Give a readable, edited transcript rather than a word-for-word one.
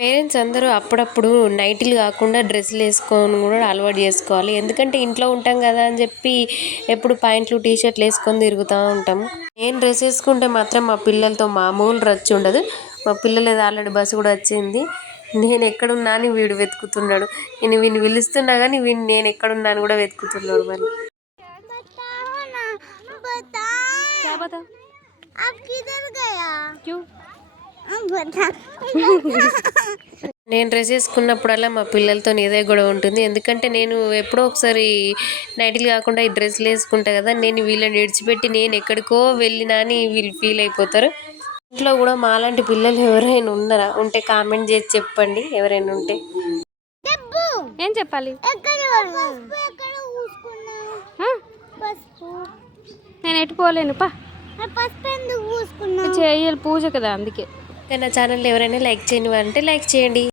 Parents అందరూ అప్పుడప్పుడు నైటీలు కాకుండా డ్రెస్సులు వేసుకొని కూడా అలవాటు చేసుకోవాలి. ఎందుకంటే ఇంట్లో ఉంటాం కదా అని చెప్పి ఎప్పుడు పాయింట్లు టీషర్ట్లు వేసుకొని తిరుగుతూ ఉంటాం. నేను డ్రెస్ వేసుకుంటే మాత్రం మా పిల్లలతో మామూలు రచ్చ ఉండదు. మా పిల్లలది ఆల్రెడీ బస్సు కూడా వచ్చింది. నేను ఎక్కడున్నా అని వీడు వెతుకుతున్నాడు. నేను వీడిని పిలుస్తున్నా కానీ వీడిని నేను ఎక్కడున్నా అని కూడా వెతుకుతున్నాడు. మరి నేను డ్రెస్ వేసుకున్నప్పుడల్లా మా పిల్లలతో ఇదే గొడవ ఉంటుంది. ఎందుకంటే నేను ఎప్పుడో ఒకసారి నైటీలు కాకుండా ఈ డ్రెస్సులు వేసుకుంటా కదా, నేను వీళ్ళని విడిచిపెట్టి నేను ఎక్కడికో వెళ్ళినా అని వీళ్ళు ఫీల్ అయిపోతారు. ఇంట్లో కూడా మాలాంటి పిల్లలు ఎవరైనా ఉన్నారా? ఉంటే కామెంట్ చేసి చెప్పండి. ఎవరైనా ఉంటే ఏం చెప్పాలి? నేను ఎట్టుకోలేను పా చేయాలి పూజ కదా, అందుకే. నా ఛానల్ ఎవరైనా లైక్ చేయని అంటే లైక్ చేయండి.